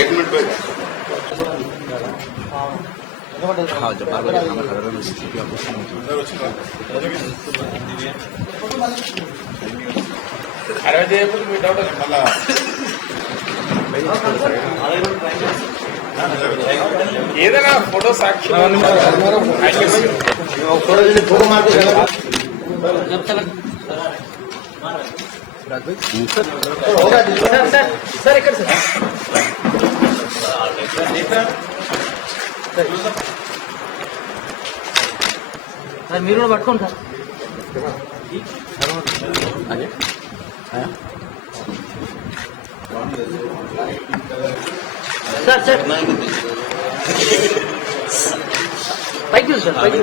एक मिनट पे हाँ जब 12 बजे खाना खा रहा था सीसीटीवी ఏదైనా ఫోటో సాక్షి सर ఇక్కడ సార్ మీరు కూడా పట్టుకోండి సార్ సార్ పైకి సార్ పైకి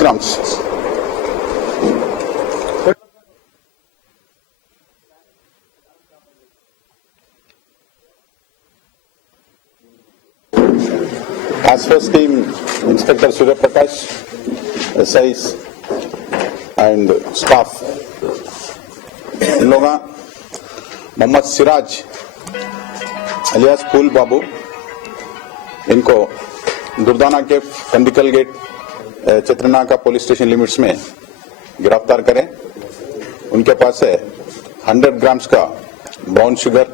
grams. Task Force team, Inspector Surya Prakash, SIs and staff. इन लोग मोहम्मद सिराज अलियास फूल बाबू, इनको दुर्दाना के कंडिकल गेट चित्रनाका पुलिस स्टेशन लिमिट्स में गिरफ्तार करें। उनके पास से 100 ग्राम्स का ब्राउन शुगर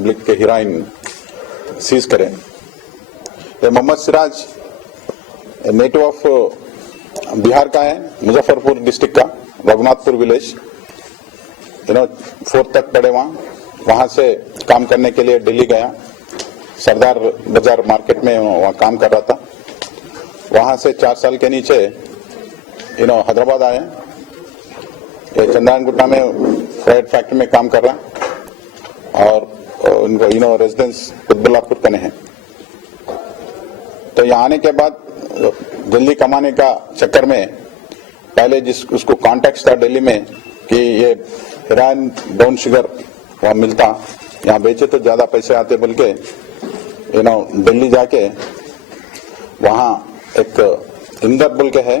ब्लिक के हीरोइन सीज करें। ये मोहम्मद सिराज नेटिव ऑफ बिहार का है, मुजफ्फरपुर डिस्ट्रिक्ट का, रघुनाथपुर विलेज, 4th तक पढ़े वहां से काम करने के लिए दिल्ली गया। सरदार बाजार मार्केट में वहां काम कर रहा था। वहां से 4 साल के नीचे हैदराबाद आए। ये चंद्रायनगुट्टा में फ्राइड फैक्ट्री में काम कर रहा और उनको रेजिडेंस कुतुबुल्लापुर कने हैं। तो यहाँ आने के बाद दिल्ली कमाने का चक्कर में पहले उसको कॉन्टेक्ट था दिल्ली में कि ये हीरोइन ब्राउन शुगर वहां मिलता, यहाँ बेचे तो ज्यादा पैसे आते बोल के दिल्ली जाके वहां एक इंदर बोल के है,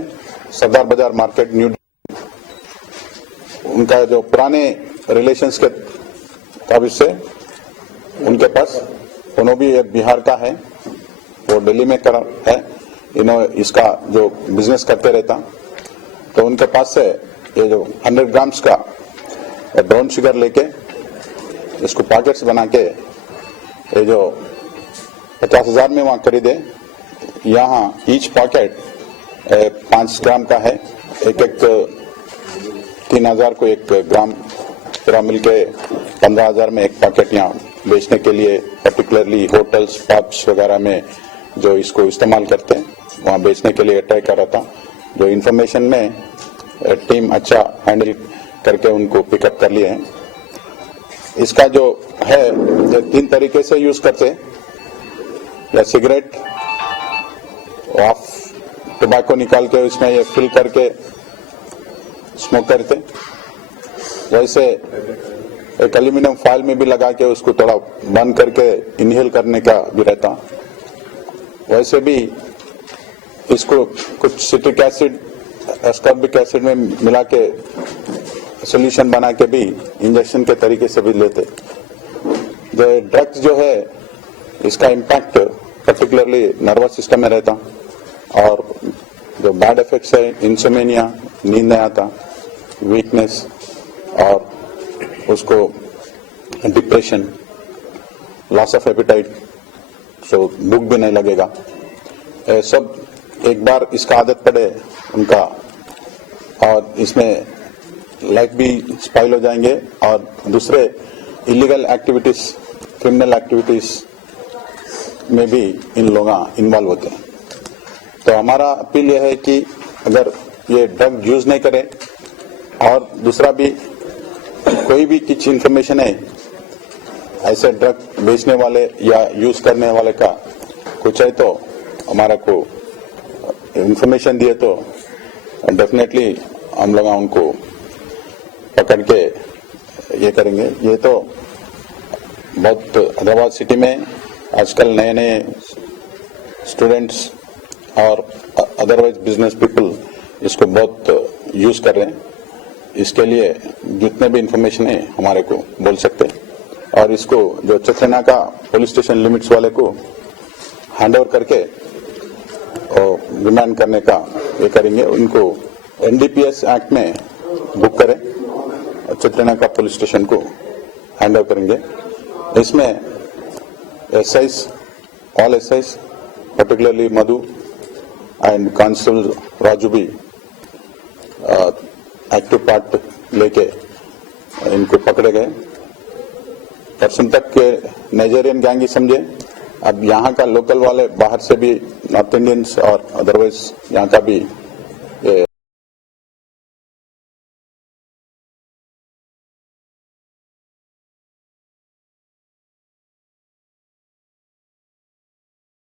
सरदार बाजार मार्केट न्यू, उनका जो पुराने रिलेशंस के ताबिज से उनके पास, उन्होंने भी एक बिहार का है, वो दिल्ली में कर है, इसका जो बिजनेस करते रहता। तो उनके पास से ये जो 100 ग्राम्स का ब्राउन शुगर लेके इसको पैकेट्स बना के ये जो 50,000 में वहां खरीदे। यहाँ ईच पॉकेट 5 ग्राम का है, एक 3,000 को 1 ग्राम पूरा मिलके 15,000 में एक पैकेट यहाँ बेचने के लिए पर्टिकुलरली होटल्स पब्स वगैरह में जो इसको इस्तेमाल करते हैं वहाँ बेचने के लिए ट्राई कर रहा था। जो इन्फॉर्मेशन में टीम अच्छा हैंडल करके उनको पिकअप कर लिए हैं। इसका जो है 3 तरीके से यूज करते, या सिगरेट ऑफ टोबैको निकाल के उसमें ये फिल करके स्मोक करते, वैसे एक एल्यूमिनियम फॉइल में भी लगा के उसको थोड़ा बंद करके इनहेल करने का भी रहता। वैसे भी इसको कुछ सिट्रिक एसिड एस्कॉर्बिक एसिड में मिला के सोल्यूशन बना के भी इंजेक्शन के तरीके से भी लेते। जो ड्रग्स जो है इसका इम्पैक्ट पर्टिकुलरली नर्वस सिस्टम में रहता और जो बैड इफेक्ट्स है इंसोमेनिया, नींद नहीं आता, वीकनेस और उसको डिप्रेशन, लॉस ऑफ एपेटाइट, सो भूख भी नहीं लगेगा। सब एक बार इसका आदत पड़े उनका और इसमें लाइफ भी स्पॉइल हो जाएंगे और दूसरे इलीगल एक्टिविटीज, क्रिमिनल एक्टिविटीज में भी इन लोग इन्वॉल्व होते हैं। तो हमारा अपील यह है कि अगर ये ड्रग यूज नहीं करें और दूसरा भी कोई भी कुछ इन्फॉर्मेशन है ऐसे ड्रग बेचने वाले या यूज करने वाले का कुछ है तो हमारा को इंफॉर्मेशन दिए तो डेफिनेटली हम लोग उनको पकड़ के ये करेंगे। ये तो बहुत हैदराबाद सिटी में आजकल नए नए स्टूडेंट्स और अदरवाइज बिजनेस पीपल इसको बहुत यूज कर रहे हैं। इसके लिए जितने भी इंफॉर्मेशन है हमारे को बोल सकते हैं और इसको जो चक्रेना का पुलिस स्टेशन लिमिट्स वाले को हैंड ओवर करके और रिमांड करने का ये करेंगे। उनको एनडीपीएस एक्ट में बुक करें, चक्रेना का पुलिस स्टेशन को हैंड ओवर करेंगे। इसमें SIs, all SIs, particularly Madhu and constable Raju भी एक्टिव पार्ट लेके इनको पकड़े गए। परसों तक के नाइजेरियन गैंग ही समझे। अब यहाँ का लोकल वाले बाहर से भी नॉर्थ इंडियंस और अदरवाइज यहाँ का भी